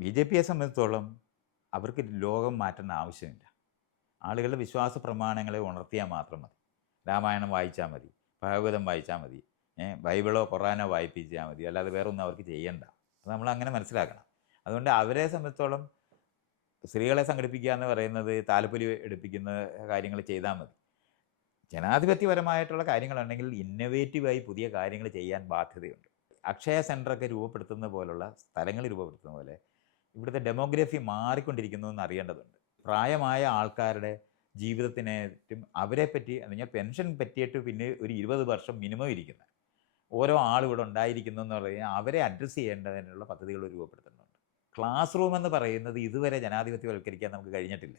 ബി.ജെ.പിയെ സംബന്ധിച്ചിടത്തോളം അവർക്ക് ലോകം മാറ്റേണ്ട ആവശ്യമില്ല. ആളുകളുടെ വിശ്വാസ പ്രമാണങ്ങളെ ഉണർത്തിയാൽ മാത്രം മതി. രാമായണം വായിച്ചാൽ മതി, ഭാഗവതം വായിച്ചാൽ മതി, ബൈബിളോ ഖുറാനോ വായിപ്പിച്ചാൽ മതി. അല്ലാതെ വേറൊന്നും അവർക്ക് ചെയ്യണ്ട. അത് നമ്മളങ്ങനെ മനസ്സിലാക്കണം. അതുകൊണ്ട് അവരെ സംബന്ധിച്ചിടത്തോളം സ്ത്രീകളെ സംഘടിപ്പിക്കുക എന്ന് പറയുന്നത് താലപ്പൊലി എടുപ്പിക്കുന്ന കാര്യങ്ങൾ ചെയ്താൽ മതി. ജനാധിപത്യപരമായിട്ടുള്ള കാര്യങ്ങളുണ്ടെങ്കിൽ ഇന്നൊവേറ്റീവായി പുതിയ കാര്യങ്ങൾ ചെയ്യാൻ ബാധ്യതയുണ്ട്. അക്ഷയ സെൻ്ററൊക്കെ രൂപപ്പെടുത്തുന്ന പോലുള്ള സ്ഥലങ്ങൾ രൂപപ്പെടുത്തുന്ന പോലെ ഇവിടുത്തെ ഡെമോഗ്രഫി മാറിക്കൊണ്ടിരിക്കുന്നു എന്ന് അറിയേണ്ടതുണ്ട്. പ്രായമായ ആൾക്കാരുടെ ജീവിതത്തിനും അവരെ പറ്റി എന്ന് പറഞ്ഞാൽ പെൻഷൻ പറ്റിയിട്ട് പിന്നെ ഒരു 20 വർഷം മിനിമം ഇരിക്കുന്ന ഓരോ ആൾ ഇവിടെ ഉണ്ടായിരിക്കുന്നു എന്ന് പറഞ്ഞാൽ അവരെ അഡ്രസ്സ് ചെയ്യേണ്ടതിനുള്ള പദ്ധതികൾ രൂപപ്പെടുത്തുന്നുണ്ട്. ക്ലാസ് റൂം എന്ന് പറയുന്നത് ഇതുവരെ ജനാധിപത്യവൽക്കരിക്കാൻ നമുക്ക് കഴിഞ്ഞിട്ടില്ല.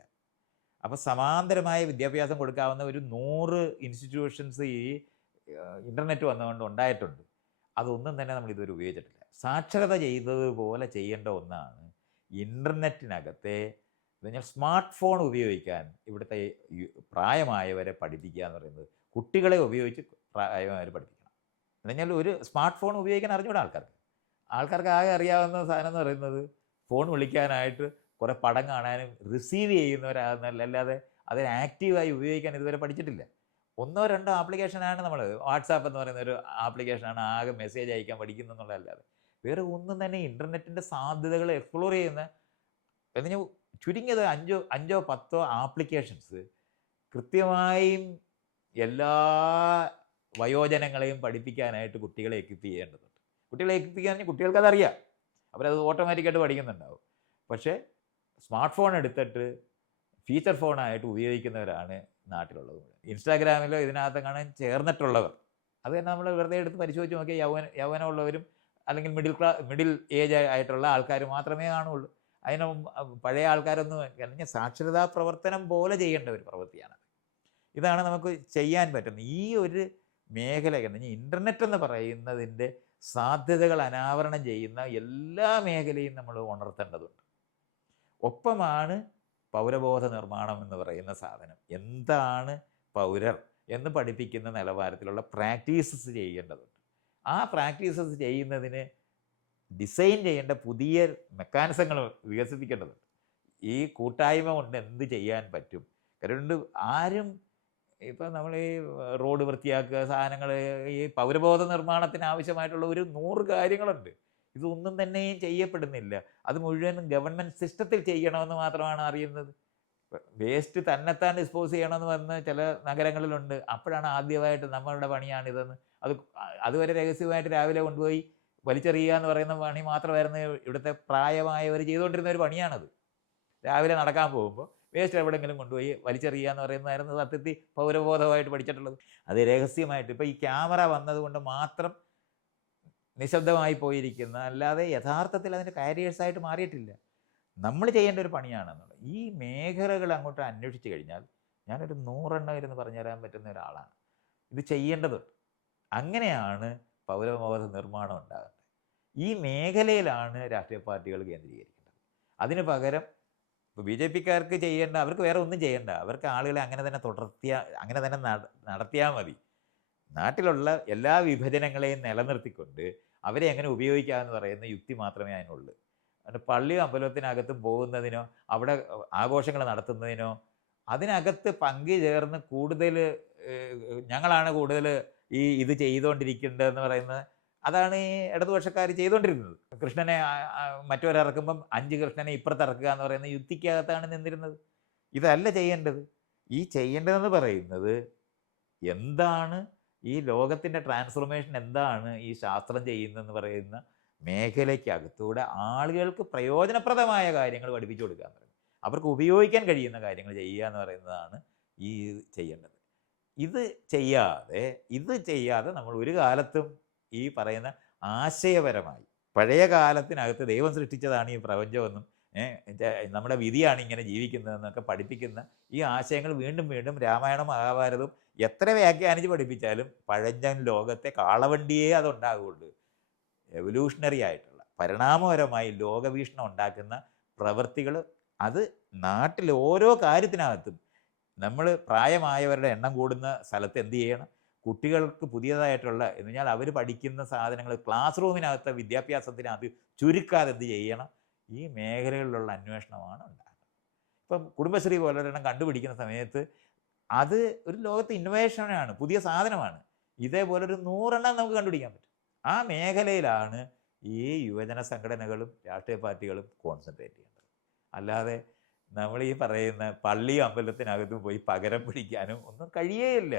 അപ്പോൾ സമാന്തരമായ വിദ്യാഭ്യാസം കൊടുക്കാവുന്ന ഒരു 100 ഇൻസ്റ്റിറ്റ്യൂഷൻസ് ഈ ഇൻ്റർനെറ്റ് വന്നുകൊണ്ട് ഉണ്ടായിട്ടുണ്ട്. അതൊന്നും തന്നെ നമ്മൾ ഇതുവരെ ഉപയോഗിച്ചിട്ടില്ല. സാക്ഷരത ചെയ്തതുപോലെ ചെയ്യേണ്ട ഒന്നാണ് ഇൻ്റർനെറ്റിനകത്തെ എന്ന് പറഞ്ഞാൽ സ്മാർട്ട് ഫോൺ ഉപയോഗിക്കാൻ ഇവിടുത്തെ പ്രായമായവരെ പഠിപ്പിക്കുക എന്ന് പറയുന്നത് കുട്ടികളെ ഉപയോഗിച്ച് പ്രായമായവരെ പഠിപ്പിക്കണം. എന്ന് പറഞ്ഞാൽ ഒരു സ്മാർട്ട് ഫോൺ ഉപയോഗിക്കാൻ അറിഞ്ഞൂടാ ആൾക്കാർക്ക് ആകെ അറിയാവുന്ന സാധനം എന്ന് പറയുന്നത് ഫോൺ വിളിക്കാനായിട്ട് കുറേ പടം കാണാനും റിസീവ് ചെയ്യുന്നവരാകുന്നതല്ലാതെ അതിന് ആക്റ്റീവായി ഉപയോഗിക്കാൻ ഇതുവരെ പഠിച്ചിട്ടില്ല. 1-2 ആപ്ലിക്കേഷനാണ് നമ്മൾ വാട്സാപ്പ് എന്ന് പറയുന്ന ഒരു ആപ്ലിക്കേഷനാണ് ആകെ മെസ്സേജ് അയക്കാൻ പഠിക്കുന്നതെന്നുള്ളതല്ലാതെ വേറെ ഒന്നും തന്നെ ഇൻ്റർനെറ്റിൻ്റെ സാധ്യതകൾ എക്സ്പ്ലോർ ചെയ്യുന്ന എന്ന് പറഞ്ഞാൽ ചുരുങ്ങിയത് 5-10 ആപ്ലിക്കേഷൻസ് കൃത്യമായും എല്ലാ വയോജനങ്ങളെയും പഠിപ്പിക്കാനായിട്ട് കുട്ടികളെ എക്വിപ്പ് ചെയ്യേണ്ടതുണ്ട്. കുട്ടികളെ എക്വിപ്പിക്കാൻ കുട്ടികൾക്കതറിയാം, അവരത് ഓട്ടോമാറ്റിക്കായിട്ട് പഠിക്കുന്നുണ്ടാവും. പക്ഷേ സ്മാർട്ട് ഫോൺ എടുത്തിട്ട് ഫീച്ചർ ഫോണായിട്ട് ഉപയോഗിക്കുന്നവരാണ് നാട്ടിലുള്ളത്. ഇൻസ്റ്റാഗ്രാമിലോ ഇതിനകത്ത് കാണാൻ ചേർന്നിട്ടുള്ളവർ അത് തന്നെ നമ്മൾ വെറുതെ എടുത്ത് പരിശോധിച്ച് നോക്കിയാൽ യൗവനമുള്ളവരും അല്ലെങ്കിൽ മിഡിൽ ഏജ് ആയിട്ടുള്ള ആൾക്കാർ മാത്രമേ കാണുള്ളൂ. അതിന് പഴയ ആൾക്കാരൊന്നും അല്ലെങ്കിൽ സാക്ഷരതാ പ്രവർത്തനം പോലെ ചെയ്യേണ്ട ഒരു പ്രവൃത്തിയാണ്. ഇതാണ് നമുക്ക് ചെയ്യാൻ പറ്റുന്നത്. ഈ ഒരു മേഖല ഇൻ്റർനെറ്റ് എന്ന് പറയുന്നതിൻ്റെ സാധ്യതകൾ അനാവരണം ചെയ്യുന്ന എല്ലാ മേഖലയും നമ്മൾ ഉണർത്തേണ്ടതുണ്ട്. ഒപ്പമാണ് പൗരബോധ നിർമ്മാണം എന്ന് പറയുന്ന സാധനം. എന്താണ് പൗരർ എന്ന് പഠിപ്പിക്കുന്ന നിലവാരത്തിലുള്ള പ്രാക്ടീസസ് ചെയ്യേണ്ടതുണ്ട്. ആ പ്രാക്ടീസസ് ചെയ്യുന്നതിന് ഡിസൈൻ ചെയ്യേണ്ട പുതിയ മെക്കാനിസങ്ങൾ വികസിപ്പിക്കേണ്ടതുണ്ട്. ഈ കൂട്ടായ്മ കൊണ്ട് എന്ത് ചെയ്യാൻ പറ്റും? കാരണം ആരും ഇപ്പം നമ്മൾ ഈ റോഡ് വൃത്തിയാക്കുക, സാധനങ്ങൾ, ഈ പൗരബോധ നിർമ്മാണത്തിന് ആവശ്യമായിട്ടുള്ള ഒരു 100 കാര്യങ്ങളുണ്ട്. ഇതൊന്നും തന്നെയും ചെയ്യപ്പെടുന്നില്ല. അത് മുഴുവൻ ഗവൺമെൻറ് സിസ്റ്റത്തിൽ ചെയ്യണമെന്ന് മാത്രമാണ് അറിയുന്നത്. വേസ്റ്റ് തന്നെത്താൻ ഡിസ്പോസ് ചെയ്യണമെന്ന് പറഞ്ഞ് ചില നഗരങ്ങളിലുണ്ട്. അപ്പോഴാണ് ആദ്യമായിട്ട് നമ്മളുടെ പണിയാണിതെന്ന് അതുവരെ രഹസ്യമായിട്ട് രാവിലെ കൊണ്ടുപോയി വലിച്ചെറിയുക എന്ന് പറയുന്ന പണി മാത്രമായിരുന്നു ഇവിടുത്തെ പ്രായമായവർ ചെയ്തുകൊണ്ടിരുന്ന ഒരു പണിയാണത്. രാവിലെ നടക്കാൻ പോകുമ്പോൾ വേസ്റ്റ് എവിടെയെങ്കിലും കൊണ്ടുപോയി വലിച്ചെറിയുക എന്ന് പറയുന്നതായിരുന്നു സത്യത്തിൽ പൗരബോധമായിട്ട് പഠിച്ചിട്ടുള്ളത്. അത് രഹസ്യമായിട്ട് ഇപ്പോൾ ഈ ക്യാമറ വന്നതുകൊണ്ട് മാത്രം നിശബ്ദമായി പോയിരിക്കുന്ന, അല്ലാതെ യഥാർത്ഥത്തിൽ അതിൻ്റെ കാരിയേഴ്സായിട്ട് മാറിയിട്ടില്ല. നമ്മൾ ചെയ്യേണ്ട ഒരു പണിയാണെന്നുള്ളത്. ഈ മേഖലകൾ അങ്ങോട്ട് അന്വേഷിച്ച് കഴിഞ്ഞാൽ ഞാനൊരു 100 എണ്ണം ഇരുന്ന് പറഞ്ഞു തരാൻ പറ്റുന്ന ഒരാളാണ്. ഇത് ചെയ്യേണ്ടതുണ്ട്. അങ്ങനെയാണ് പൗരബോധ നിർമ്മാണം ഉണ്ടാകുന്നത്. ഈ മേഖലയിലാണ് രാഷ്ട്രീയ പാർട്ടികൾ കേന്ദ്രീകരിക്കേണ്ടത്. അതിന് പകരം ഇപ്പോൾ ബി.ജെ.പിക്കാർക്ക് ചെയ്യേണ്ട, അവർക്ക് വേറെ ഒന്നും ചെയ്യേണ്ട. അവർക്ക് ആളുകളെ അങ്ങനെ തന്നെ നടത്തിയാൽ മതി. നാട്ടിലുള്ള എല്ലാ വിഭജനങ്ങളെയും നിലനിർത്തിക്കൊണ്ട് അവരെ എങ്ങനെ ഉപയോഗിക്കാമെന്ന് പറയുന്ന യുക്തി മാത്രമേ അതിനുള്ളൂ. അതുകൊണ്ട് പള്ളിയോ അമ്പലത്തിനകത്ത് പോകുന്നതിനോ അവിടെ ആഘോഷങ്ങൾ നടത്തുന്നതിനോ അതിനകത്ത് പങ്കുചേർന്ന് കൂടുതൽ ഞങ്ങളാണ് കൂടുതൽ ഇത് ചെയ്തുകൊണ്ടിരിക്കേണ്ടതെന്ന് പറയുന്നത് അതാണ് ഈ ഇടതുപക്ഷക്കാർ ചെയ്തുകൊണ്ടിരുന്നത്. കൃഷ്ണനെ മറ്റവരിറക്കുമ്പം 5 കൃഷ്ണനെ ഇപ്പുറത്തിറക്കുക എന്ന് പറയുന്ന യുക്തിക്കകത്താണ് നിന്നിരുന്നത്. ഇതല്ല ചെയ്യേണ്ടത്. ഈ ചെയ്യേണ്ടതെന്ന് പറയുന്നത് എന്താണ്, ഈ ലോകത്തിൻ്റെ ട്രാൻസ്ഫോർമേഷൻ എന്താണ് ഈ ശാസ്ത്രം ചെയ്യുന്നതെന്ന് പറയുന്ന മേഖലയ്ക്കകത്തൂടെ ആളുകൾക്ക് പ്രയോജനപ്രദമായ കാര്യങ്ങൾ പഠിപ്പിച്ചു കൊടുക്കുക എന്ന് പറയുന്നത്, അവർക്ക് ഉപയോഗിക്കാൻ കഴിയുന്ന കാര്യങ്ങൾ ചെയ്യുക എന്ന് പറയുന്നതാണ് ഈ ചെയ്യേണ്ടത്. ഇത് ചെയ്യാതെ നമ്മൾ ഒരു കാലത്തും ഈ പറയുന്ന ആശയപരമായി പഴയ കാലത്തിനകത്ത് ദൈവം സൃഷ്ടിച്ചതാണ് ഈ പ്രപഞ്ചമെന്നും നമ്മുടെ വിധിയാണ് ഇങ്ങനെ ജീവിക്കുന്നതെന്നൊക്കെ പഠിപ്പിക്കുന്ന ഈ ആശയങ്ങൾ വീണ്ടും വീണ്ടും രാമായണം മഹാഭാരതവും എത്ര വ്യാഖ്യാനിച്ച് പഠിപ്പിച്ചാലും പഴഞ്ചൻ ലോകത്തെ കാളവണ്ടിയേ അതുണ്ടാകുള്ളൂ. എവല്യൂഷണറി ആയിട്ടുള്ള പരിണാമപരമായി ലോകവീക്ഷണം ഉണ്ടാക്കുന്ന പ്രവൃത്തികൾ അത് നാട്ടിൽ ഓരോ കാര്യത്തിനകത്തും നമ്മൾ പ്രായമായവരുടെ എണ്ണം കൂടുന്ന സ്ഥലത്ത് എന്ത് ചെയ്യണം, കുട്ടികൾക്ക് പുതിയതായിട്ടുള്ള എന്ന് പറഞ്ഞാൽ അവർ പഠിക്കുന്ന സാധനങ്ങൾ ക്ലാസ് റൂമിനകത്ത് വിദ്യാഭ്യാസത്തിനകത്ത് ചുരുക്കാതെ എന്ത് ചെയ്യണം, ഈ മേഖലകളിലുള്ള അന്വേഷണമാണ് ഉണ്ടാകുന്നത്. ഇപ്പം കുടുംബശ്രീ പോലൊരെണ്ണം കണ്ടുപിടിക്കുന്ന സമയത്ത് അത് ഒരു ലോകത്ത് ഇന്നോവേഷനാണ്, പുതിയ സാധനമാണ്. ഇതേപോലൊരു 100 നമുക്ക് കണ്ടുപിടിക്കാൻ പറ്റും. ആ മേഖലയിലാണ് ഈ യുവജന സംഘടനകളും രാഷ്ട്രീയ പാർട്ടികളും കോൺസെൻട്രേറ്റ് ചെയ്യേണ്ടത്. അല്ലാതെ നമ്മൾ ഈ പറയുന്ന പള്ളി അമ്പലത്തിനകത്തും പോയി പകരം പിടിക്കാനും ഒന്നും കഴിയേയില്ല.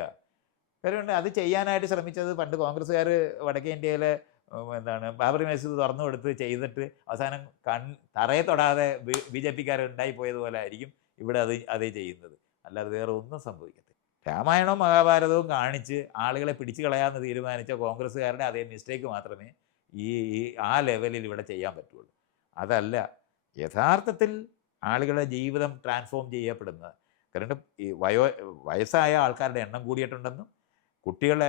കാര്യമുണ്ട്. അത് ചെയ്യാനായിട്ട് ശ്രമിച്ചത് പണ്ട് കോൺഗ്രസ്സുകാർ വടക്കേ ഇന്ത്യയിലെ ബാബറി മസ്ജിദ് തുറന്നു കൊടുത്ത് ചെയ്തിട്ട് അവസാനം തറയെ തൊടാതെ BJPക്കാരുണ്ടായി പോയതുപോലെ ആയിരിക്കും ഇവിടെ അതേ ചെയ്യുന്നത്. അല്ലാതെ വേറെ ഒന്നും സംഭവിക്കത്തില്ല. രാമായണവും മഹാഭാരതവും കാണിച്ച് ആളുകളെ പിടിച്ചു കളയാമെന്ന് തീരുമാനിച്ച കോൺഗ്രസ്സുകാരുടെ അതേ മിസ്റ്റേക്ക് മാത്രമേ ആ ലെവലിൽ ഇവിടെ ചെയ്യാൻ പറ്റുള്ളൂ. അതല്ല യഥാർത്ഥത്തിൽ ആളുകളുടെ ജീവിതം ട്രാൻസ്ഫോം ചെയ്യപ്പെടുന്നത്. കാരണം ഈ വയസ്സായ ആൾക്കാരുടെ എണ്ണം കൂടിയിട്ടുണ്ടെന്നും കുട്ടികളെ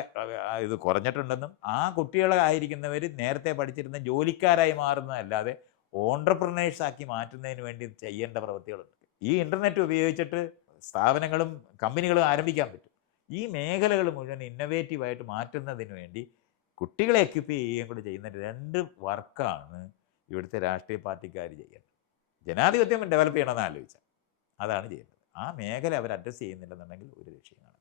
ഇത് കുറഞ്ഞിട്ടുണ്ടെന്നും ആ കുട്ടികളായിരിക്കുന്നവർ നേരത്തെ പഠിച്ചിരുന്ന ജോലിക്കാരായി മാറുന്നതല്ലാതെ ഓൺട്രപ്രണേഴ്സ് ആക്കി മാറ്റുന്നതിന് വേണ്ടി ചെയ്യേണ്ട പ്രവൃത്തികളുണ്ട്. ഈ ഇൻ്റർനെറ്റ് ഉപയോഗിച്ചിട്ട് സ്ഥാപനങ്ങളും കമ്പനികളും ആരംഭിക്കാൻ പറ്റും. ഈ മേഖലകൾ മുഴുവൻ ഇന്നൊവേറ്റീവായിട്ട് മാറ്റുന്നതിന് വേണ്ടി കുട്ടികളെ എക്വിപ്പ് ചെയ്യുകയും കൂടി ചെയ്യുന്ന 2 വർക്കാണ് ഇവിടുത്തെ രാഷ്ട്രീയ പാർട്ടിക്കാർ ചെയ്യേണ്ടത്. ജനാധിപത്യം ഡെവലപ്പ് ചെയ്യണമെന്ന് ആലോചിച്ചാൽ അതാണ് ചെയ്യേണ്ടത്. ആ മേഖല അവർ അഡ്രസ്സ് ചെയ്യുന്നില്ലെന്നുണ്ടെങ്കിൽ ഒരു രക്ഷയും കാണാം.